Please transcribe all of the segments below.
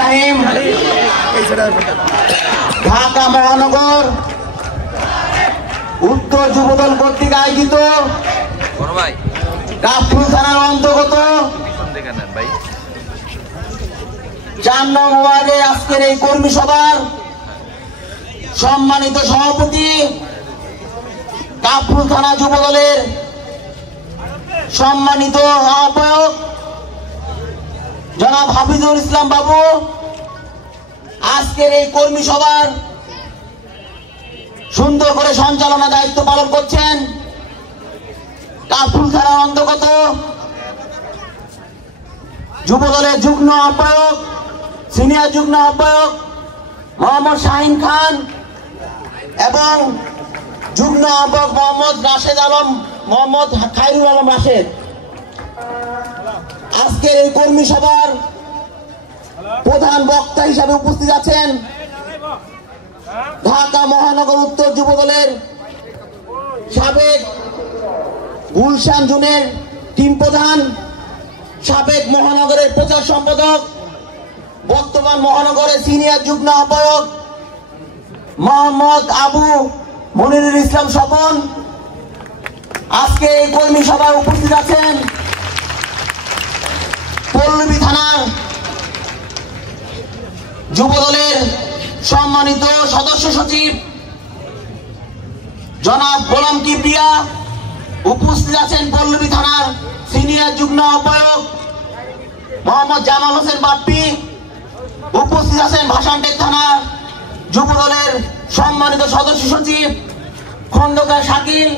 রাহিম। ঢাকা মহানগর উত্তর যুবদল কর্তৃক আয়োজিত কাফরুল থানার অন্তর্গত 4 নং ওয়ার্ডে আজকের এই কর্মী সভার সম্মানিত সভাপতি, কাফরুল থানা যুবদলের সম্মানিত আহ্বায়ক জনাব হাফিজুল ইসলাম বাবু আজকের এই কর্মী সভার সুন্দর করে সঞ্চালনা দায়িত্ব পালন করছেন। কাফরুল থানার অন্তর্গত যুবদলের যুগ্ম আহ্বায়ক, সিনিয়র যুগ্ম আহ্বায়ক মোহাম্মদ শাহিন খান এবং যুগ্ম আহ্বায়ক মোহাম্মদ রাশেদ আলম, মোহাম্মদ খায়রুল আলম রাশেদ। আজকের এই কর্মী সভার প্রধান বক্তা হিসাবে উপস্থিত আছেন ঢাকা মহানগর উত্তর যুবদলের সাবেক গুলশান জোনের টিম প্রধান, সাবেক মহানগরের প্রচার সম্পাদক, বর্তমান মহানগরের সিনিয়র যুগ্ম আহ্বায়ক মোহাম্মদ আবু মনিরুল ইসলাম স্বপন। আজকে এই কর্মী সভায় উপস্থিত আছেন পল্লবী থানার যুবদলের সম্মানিত সদস্য সচিব জনাব গোলাম কিবরিয়া। উপস্থিত আছেন পল্লবী থানার সিনিয়র যুগ্ম আহ্বায়ক মোহাম্মদ জামাল হোসেন বাপ্পি। উপস্থিত আছেন ভাসানটেক থানার যুবদলের সম্মানিত সদস্য সচিব খন্দকার শাকিল।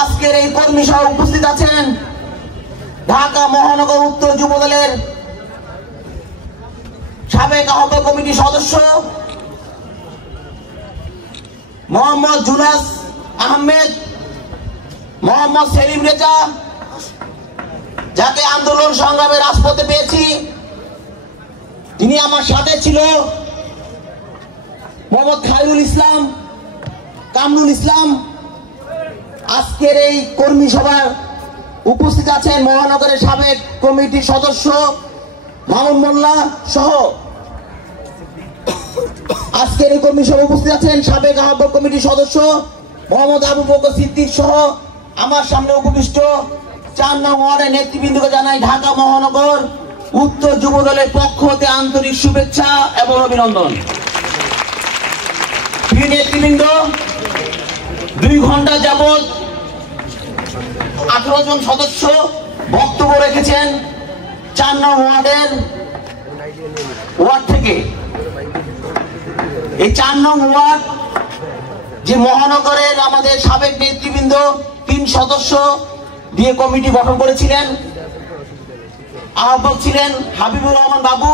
আজকের এই কর্মী সভায় উপস্থিত আছেন ঢাকা মহানগর উত্তর যুবদলের সাবেক আহ্বায়ক কমিটির সদস্য মোহাম্মদ জুলাস আহমেদ, মোহাম্মদ সেলিম রেজা, যাকে আন্দোলন সংগ্রামে রাজপথে পেয়েছি, তিনি আমার সাথে ছিল, মোহাম্মদ খায়রুল ইসলাম, কামরুল ইসলাম। আজকের এই কর্মী সভার উপস্থিত আছেন মহানগরের সাবেক কমিটির সদস্য মামুন মোল্লা সহ। আজকের এই কর্মী সভায় উপস্থিত আছেন সাবেক আহ্বায়ক কমিটির সদস্য মোহাম্মদ আবু বকর সিদ্দিক সহ আমার সামনে উপবিষ্ট 4 নং ওয়ার্ডের নেতৃবৃন্দকে জানাই ঢাকা মহানগর উত্তর যুবদলের পক্ষ হতে আন্তরিক শুভেচ্ছা এবং অভিনন্দন। প্রিয় নেতৃবৃন্দ, 2 ঘন্টা যাবৎ 18 জন সদস্য বক্তব্য রেখেছেন 4 নং ওয়ার্ড থেকে। এই 4 নং ওয়ার্ড যে মহানগরের আমাদের সাবেক নেতৃবৃন্দ 3 সদস্য দিয়ে কমিটি গঠন করেছিলেন। আহ্বায়ক ছিলেন হাবিবুর রহমান বাবু,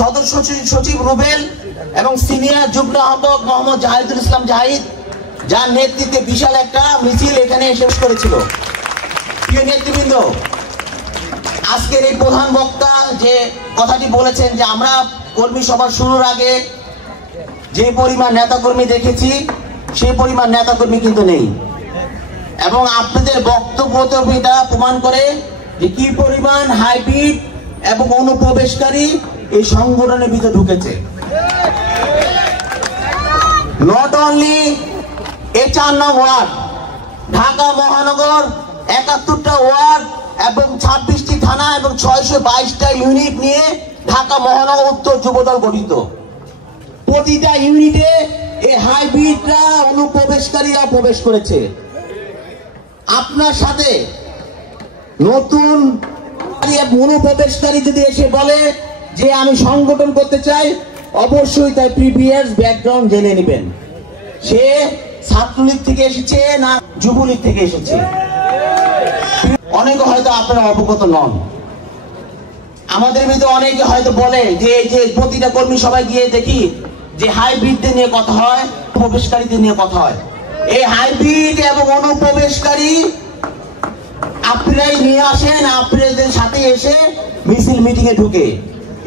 সদস্য সচিব রুবেল এবং সিনিয়র যুগ্ম আহ্বায়ক মোহাম্মদ জাহিদুল ইসলাম জাহিদ, যার নেতৃত্বে বিশাল একটা মিছিল এখানে শেষ করেছিল। প্রিয় নেতৃবৃন্দ, আজকের এই প্রধান বক্তা যে কথাটি বলেছেন যে আমরা কর্মী সভা শুরুর আগে যে পরিমাণ নেতাকর্মী দেখেছি সেই পরিমাণ নেতাকর্মী কিন্তু নেই, এবং আপনাদের বক্তব্য এটা প্রমাণ করে যে কি পরিমাণ হাইব্রিড এবং অনুপ্রবেশকারী এই সংগঠনের ভিতরে ঢুকেছে। নট অনলি এই 4 নং ওয়ার্ড, ঢাকা মহানগর 71টা ওয়ার্ড এবং 26টি থানা এবং 622টা ইউনিট নিয়ে ঢাকা মহানগর উত্তর যুবদল গঠিত। প্রতিটা ইউনিটে এই হাইব্রিডরা অনুপ্রবেশকারীরা প্রবেশ করেছে। আপনার সাথে নতুন অনুপ্রবেশকারী যদি এসে বলে যে আমি সংগঠন করতে চাই, অবশ্যই তাই প্রিভিয়াস ব্যাকগ্রাউন্ড জেনে নেবেন, সে ছাত্রলীগ থেকে এসেছে না যুবলীগ থেকে এসেছে। অনেকে হয়তো আপনারা অবগত নন। আমাদের ভিতরে অনেকে হয়তো বলে যে প্রতিটা কর্মী সভায় গিয়ে দেখি যে হাইব্রিডদের নিয়ে কথা হয়, প্রবেশকারীদের নিয়ে কথা হয়। এই হাইব্রিড এবং অনুপ্রবেশকারী আপনারাই নিয়ে আসেন, আপনাদের সাথে এসে মিছিল মিটিং এ ঢুকে।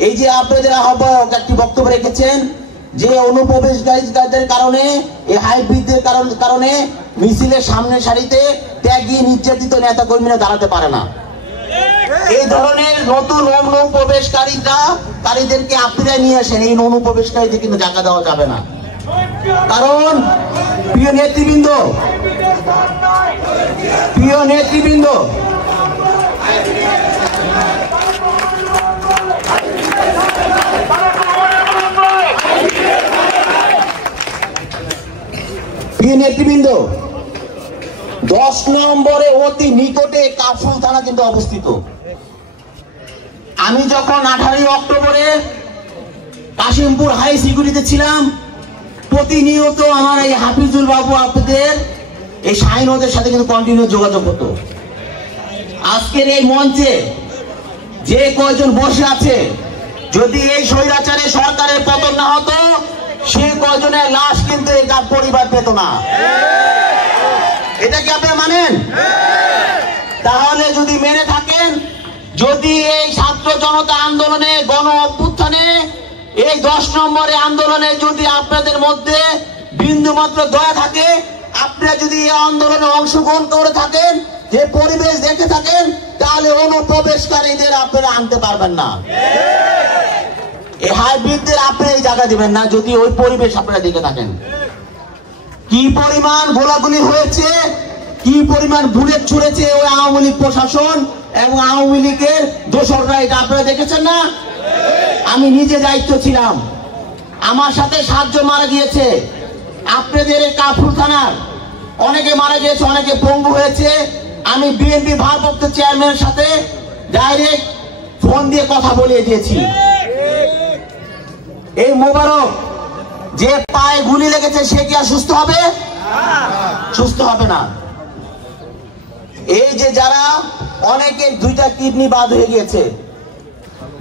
এই যে আপনাদের আহ্বায়ক একটি বক্তব্য রেখেছেন যে অনুপ্রবেশকারীদের কারণে, এই হাইব্রিডদের কারণে মিছিলের সামনের সারিতে ত্যাগী নির্যাতিত নেতা কর্মীরা দাঁড়াতে পারে না। এই ধরনের নতুন অনুপ্রবেশকারীদেরকে আপনারা নিয়ে আসেন। এই অনুপ্রবেশকারীদের কিন্তু জায়গা দেওয়া যাবে না। কারণ প্রিয় নেতৃবৃন্দ প্রিয় নেতৃবৃন্দ 10 নম্বরে অতি নিকটে কাফরুল থানা কিন্তু অবস্থিত। আমি যখন 18 অক্টোবরে কাশিমপুর হাই সিকিউরিটিতে ছিলাম, প্রতিনিয়ত আমার এই হাফিজুল বাবু আপনাদের এই শাহিনদের সাথে কিন্তু কন্টিনিউ যোগাযোগ হতো। আজকের এই মঞ্চে যে কয়জন বসে আছে, যদি এই স্বৈরাচারের সরকারের পতন না হতো, সে কয়জনের লাশ কিন্তু এই পরিবার পেত না। এটা কি আপনারা মানেন? তাহলে যদি মেনে থাকেন, যদি এই ছাত্র জনতা আন্দোলনে, গণ অভ্যুত্থানে, এই 10 নম্বরে আন্দোলনে যদি আপনাদের মধ্যে বিন্দুমাত্র দয়া থাকে, আপনারা যদি এই আন্দোলনে অংশগ্রহণ করে থাকেন, যে পরিবেশ দেখে থাকেন, তাহলে অনুপ্রবেশকারীদের আপনারা আনতে পারবেন না। এই হাইব্রিডদের আপনারা এই জায়গা দিবেন না যদি ওই পরিবেশ আপনারা দেখে থাকেন। কি পরিমাণ গোলাগুলি হয়েছে, কি পরিমাণ বুলেট ছুড়েছে ওই আওয়ামী লীগ প্রশাসন এবং আওয়ামী লীগের দোসররা, এটা আপনারা দেখেছেন না? আমি নিজে দায়িত্ব ছিলাম, আমার সাথে 7 জন মারা গিয়েছে। আপনাদের এই কাফরুল থানার অনেকে মারা গিয়েছে, অনেকে পঙ্গু হয়েছে। আমি বিএনপি ভারপ্রাপ্ত চেয়ারম্যানের সাথে ডাইরেক্ট ফোন দিয়ে কথা বলিয়ে দিয়েছি। এই মোবারক যে পায়ে গুলি লেগেছে, সে কি আর সুস্থ হবে? সুস্থ হবে না। এই যে যারা অনেকের 2টা কিডনি বাদ হয়ে গিয়েছে,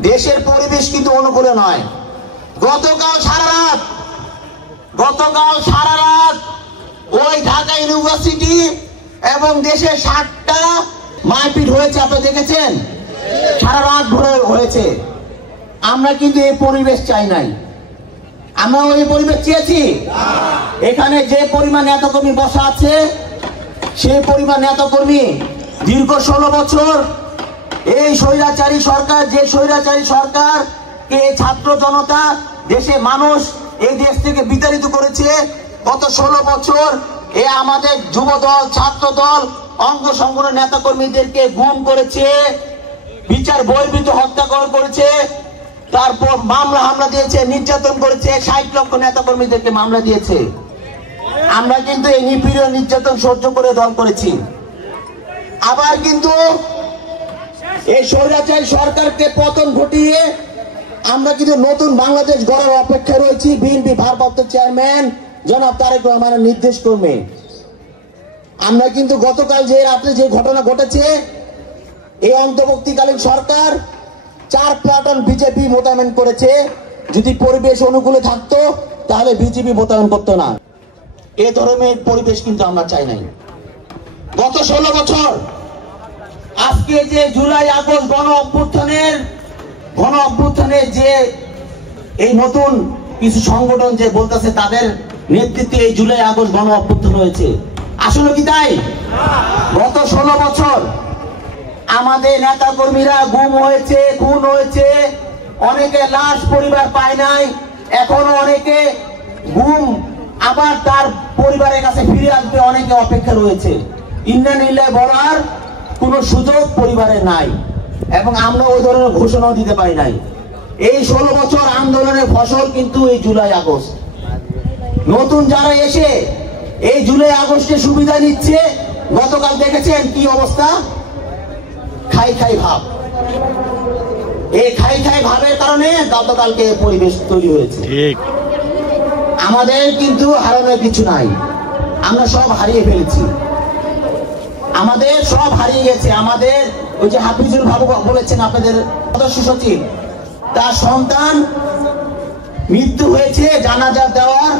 দেশের পরিবেশ কিন্তু অনুকূলে নয়। গতকাল সারা রাত ওই ঢাকা ইউনিভার্সিটি এবং দেশের 60টা মারপিট হয়েছে, আপনারা দেখেছেন? সারা রাত ভরে হয়েছে। আমরা কিন্তু এই পরিবেশ চাই নাই। আমরা ওই পরিবেশ চেয়েছি? এখানে যে পরিমাণ নেতাকর্মী বসা আছে, সেই পরিমাণ নেতাকর্মী দীর্ঘ 16 বছর এই স্বৈরাচারী সরকার, যে স্বৈরাচারী সরকারকে ছাত্র জনতা, দেশে মানুষ এই দেশ থেকে বিতাড়িত করেছে। গত 16 বছর এ আমাদের যুব দল, ছাত্র দল, অঙ্গ সংগঠনের নেতাকর্মীদেরকে গুম করেছে, বিচার বহির্ভূত হত্যা করেছে, তারপর মামলা হামলা দিয়েছে, নির্যাতন করেছে। 60 লক্ষ নেতাকর্মীদেরকে মামলা দিয়েছে। আমরা কিন্তু এই নিপীড়ন, নির্যাতন সহ্য করে দল করেছি। আবার কিন্তু এই স্বৈরাচারী সরকারকে পতন ঘটিয়ে আমরা কিন্তু নতুন বাংলাদেশ গড়ার অপেক্ষায় রয়েছি। বিএনপি ভারপ্রাপ্ত চেয়ারম্যান জনাব তারেক রহমানের নির্দেশ ক্রমে আমরা কিন্তু গতকাল যে রাত্রে যে ঘটনা ঘটেছে, এই অন্তর্বর্তীকালীন সরকার 4 প্লাটুন বিজেপি মোতায়েন করেছে। যদি পরিবেশ অনুকূলে থাকতো, তাহলে বিজেপি মোতায়েন করতো না। এ ধরনের পরিবেশ কিন্তু আমরা চাই নাই। গত 16 বছর, আজকে যে জুলাই আগস্ট গণ অভ্যুত্থানের যে এই নতুন কিছু সংগঠন যে বলতেছে, তাদের নেতৃত্বে এই জুলাই আগস্ট গণ অভ্যুত্থান হয়েছে। আসলে কি তাই? গত 16 বছর আমাদের নেতা কর্মীরা গুম হয়েছে, খুন হয়েছে, অনেকে লাশ পরিবার পায় নাই, এখনো অনেকে গুম, আবার তার পরিবারের কাছে ফিরে আসবে, অনেকে অপেক্ষা রয়েছে। ইন্না লিল্লাহি বলার কোনো সুযোগ পরিবারের নাই, এবং আমরা ওই ধরনের ঘোষণাও দিতে পারি নাই। এই 16 বছর আন্দোলনের ফসল কিন্তু এই জুলাই আগস্ট। নতুন যারা এসে এই জুলাই আগস্টে সুবিধা নিচ্ছে, গতকাল দেখেছেন কি অবস্থা? খাই ভাব। এই খাই ভাবের কারণে গতকালকে পরিবেশ তৈরি হয়েছে। আমাদের কিন্তু হারানোর কিছু নাই, আমরা সব হারিয়ে ফেলেছি, আমাদের সব হারিয়ে গেছে। আমাদের ওই যে হাফিজুল বাবু বলেছেন, আপনাদের সদস্য সচিব, তার সন্তান মৃত্যু হয়েছে, জানাজা দেওয়ার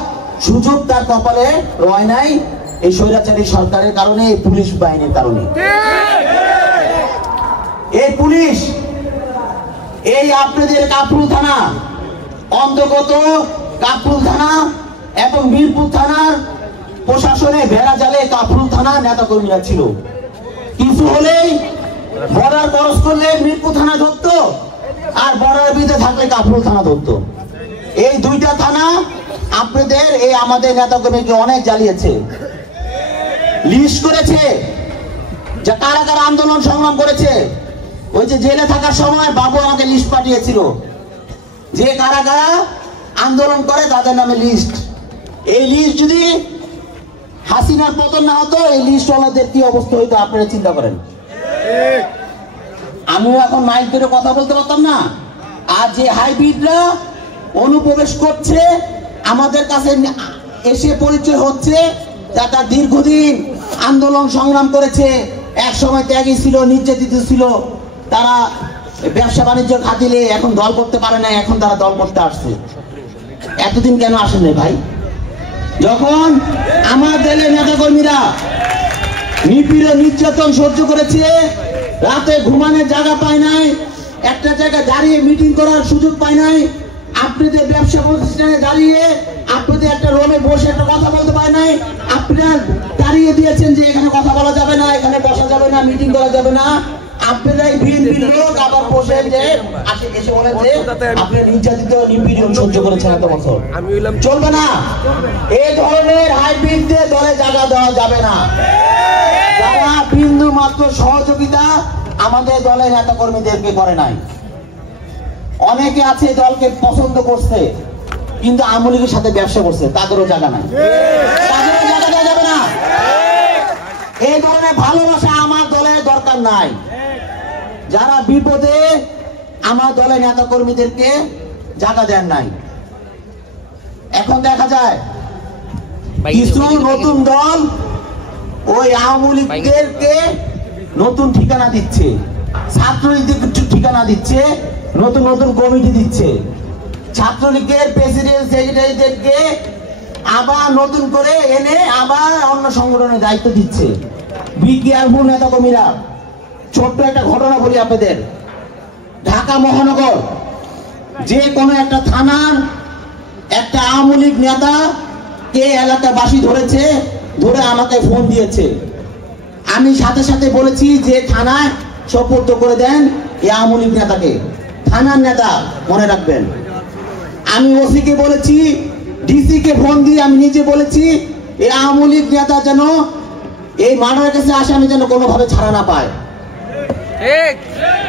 সুযোগ তার কপালে রয় নাই, এই স্বৈরাচারী সরকারের কারণে, এই পুলিশ বাহিনীর কারণে। এই পুলিশ, এই আপনাদের কাফরুল থানা অন্তর্গত কাফরুল থানা এবং মিরপুর থানার প্রশাসনে বেড়া জালে কাফরুল থানা নেতাকর্মীরা ছিল। কিছু হলেই বর্ডার ক্রস করলে মিরপুর থানা ধরতো, আর বর্ডার ভিতরে থাকলে কাফরুল থানা ধরতো। এই দুইটা থানা আপনাদের এই আমাদের নেতাকর্মীকে অনেক জ্বালিয়েছে, লিস্ট করেছে যে কারা কারা আন্দোলন সংগ্রাম করেছে। ওই যে জেলে থাকার সময় বাবু আমাকে লিস্ট পাঠিয়েছিল যে কারা কারা আন্দোলন করে তাদের নামে লিস্ট। এই লিস্ট যদি হাসিনার পতন না হতো, এই লিস্ট ওনাদের কি অবস্থা হইতো আপনারা চিন্তা করেন। আমিও এখন মাইক ধরে কথা বলতে পারতাম না। আর যে হাইব্রিডরা অনুপ্রবেশ করছে আমাদের কাছে এসে পরিচয় হচ্ছে, যারা দীর্ঘদিন আন্দোলন সংগ্রাম করেছে, এক সময় ত্যাগী ছিল, নির্যাতিত ছিল, তারা ব্যবসা বাণিজ্য খাতিলে এখন দল করতে পারে না, এখন তারা দল করতে আসছে। এতদিন কেন আসেন নাই ভাই? যখন আমার দলের নেতাকর্মীরা নিপীড়ন নির্যাতন সহ্য করেছে, রাতে ঘুমানোর জায়গা পায় নাই, একটা জায়গায় দাঁড়িয়ে মিটিং করার সুযোগ পায় নাই, আপনাদের ব্যবসা প্রতিষ্ঠানে দাঁড়িয়ে আপনাদের একটা রুমে বসে একটা কথা বলতে পারে নাই, আপনারা দাঁড়িয়ে দিয়েছেন যে এখানে কথা বলা যাবে না, এখানে বসা যাবে না, মিটিং করা যাবে না। আপনারাই ভিড় লোক আবার বসে যে এসে বলেন যে আপনারা নির্যাতিত নিপীড়ন সহ্য করেছেন এত বছর, চলবে না। এই ধরনের হাইব্রিডদের দলে জায়গা দেওয়া যাবে না। যারা বিন্দু মাত্র সহযোগিতা আমাদের দলের নেতা কর্মীদেরকে করে নাই। অনেকে আছে দলকে পছন্দ করছে কিন্তু আওয়ামী লীগের সাথে ব্যবসা করছে, তাদেরও জায়গা নাই, তাদেরও জায়গা দেওয়া যাবে না। এই ধরনের ভালোবাসা আমার দলের দরকার নাই। যারা বিপদে আমার দলের নেতা কর্মীদেরকে জায়গা দেন নাই। এখন দেখা যায় কিছু নতুন দল ওই আওয়ামী লীগদেরকে নতুন ঠিকানা দিচ্ছে, ছাত্রলীগদের ঠিকানা দিচ্ছে, নতুন নতুন কমিটি দিচ্ছে, ছাত্রলীগের প্রেসিডেন্ট সেক্রেটারিদেরকে আবার নতুন করে এনে আবার অন্য সংগঠনের দায়িত্ব দিচ্ছে। বি কেয়ারফুল নেতা কর্মীরা। ছোট্ট একটা ঘটনা বলি আপনাদের। ঢাকা মহানগর যে কোনো একটা থানার একটা আওয়ামী লীগ নেতা কে এলাকাবাসী ধরেছে, ধরে আমাকে ফোন দিয়েছে। আমি সাথে সাথে বলেছি যে থানায় সোপর্দ করে দেন এই আওয়ামী লীগ নেতাকে, থানার নেতা মনে রাখবেন। আমি ওসিকে বলেছি, ডিসি কে ফোন দিয়ে আমি নিজে বলেছি এই আওয়ামী লীগ নেতা যেন এই মার্ডারের কাছে আসামি যেন কোনোভাবে ছাড়া না পায়।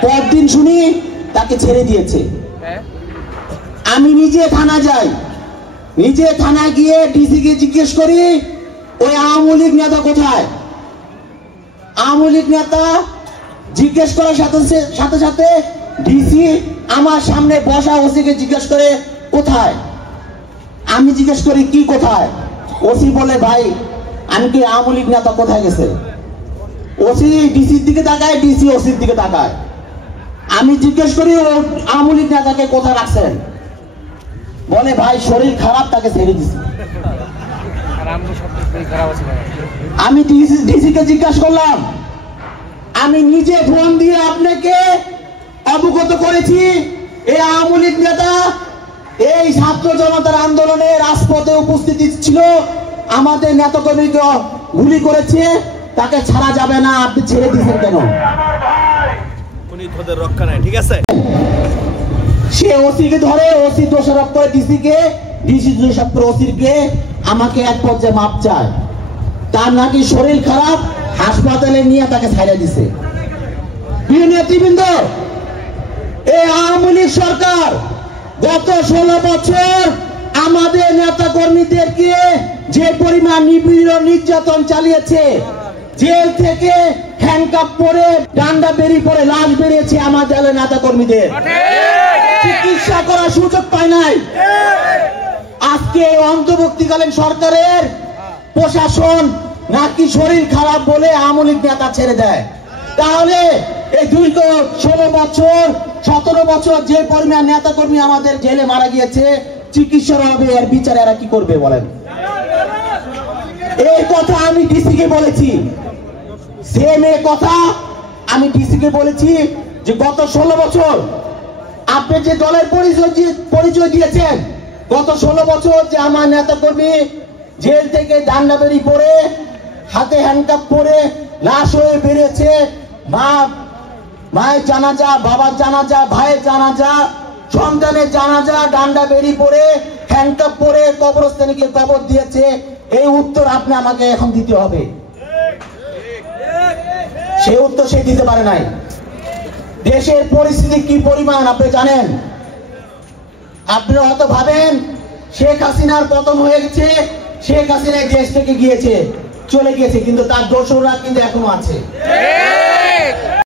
পরদিন শুনি তাকে ছেড়ে দিয়েছে। আমি নিজে থানা যাই, নিজে থানায় গিয়ে ডিসি কে জিজ্ঞেস করি ওই আওয়ামী লীগ নেতা কোথায়। আওয়ামী লীগ নেতা জিজ্ঞেস করার সাথে সাথে ডিসি আমার সামনে বসা ওসিকে জিজ্ঞেস করে কোথায়। আমি জিজ্ঞেস করি কি কোথায়। ওসি বলে ভাই আমি কি আওয়ামী লীগ নেতা কোথায় গেছে। ওসি ডিসির দিকে তাকায়, ডিসি ওসির দিকে তাকায়। আমি জিজ্ঞেস করি আওয়ামী লীগ নেতাকে কোথায় রাখছেন। বলে ভাই শরীর খারাপ, তাকে ছেড়ে দিছে। আমি ডিসি কে জিজ্ঞাসা করলাম, আমি নিজে ফোন দিয়ে আপনাকে অবগত করেছি এই আওয়ামী লীগ নেতা এই ছাত্র জনতার আন্দোলনে রাজপথে উপস্থিতি ছিল, আমাদের নেতাকর্মীকে গুলি করেছে, তাকে ছাড়া যাবে না, আপনি ছেড়ে দিয়েছেন কেন? রক্ষা নাই, ঠিক আছে। সে ওসিকে ধরে, ওসি দোষারোপ করে ডিসিকে, ডিসি দোষারোপ করে ওসিকে, আমাকে এক পর্যায়ে মাপ চায়। তার নাকি শরীর খারাপ, হাসপাতালে নিয়ে তাকে ছাড়িয়ে দিছে। প্রিয় নেতৃবৃন্দ, এই আওয়ামী লীগ সরকার গত 16 বছর আমাদের নেতা কর্মীদেরকে যে পরিমাণ নিপীড়ন নির্যাতন চালিয়েছে, জেল থেকে হ্যান্ডকাপ পরে ডান্ডা বেরিয়ে পড়ে লাশ বেরিয়েছে আমাদের নেতা কর্মীদের, চিকিৎসা করার সুযোগ পায় নাই। আজকে অন্তর্বর্তীকালীন সরকারের প্রশাসন নাকি শরীর খারাপ বলে আওয়ামী লীগ নেতা ছেড়ে দেয়। তাহলে এই দীর্ঘ 16 বছর 17 বছর যে পরিমাণ নেতা কর্মী আমাদের জেলে মারা গিয়েছে, চিকিৎসার হবে, এর বিচার এরা কি করবে বলেন? এই কথা আমি ডিসি কে বলেছি, সেম এই কথা আমি ডিসি কে বলেছি যে গত 16 বছর আপনি যে দলের পরিচয় দিয়েছেন, গত 16 বছর যে আমার নেতা কর্মী জেল থেকে ডান্ডা বেরিয়ে পড়ে হাতে হ্যান্ডকাপ পরে লাশ হয়ে বেরিয়েছে, মা মায়ের জানাজা, বাবার জানাজা, ভাইয়ের জানাজা, সন্তানের জানাজা, ডান্ডা বেরিয়ে পড়ে হ্যান্ডকাপ পরে কবরস্থানে গিয়ে কবর দিয়েছে, এই উত্তর আপনি আমাকে এখন দিতে হবে। সে উত্তর সে দিতে পারে নাই। দেশের পরিস্থিতি কি পরিমাণ আপনি জানেন। আপনি হয়তো ভাবেন শেখ হাসিনার পতন হয়ে গেছে, শেখ হাসিনা দেশ থেকে গিয়েছে, চলে গিয়েছে, কিন্তু তার দোসররা কিন্তু এখনো আছে।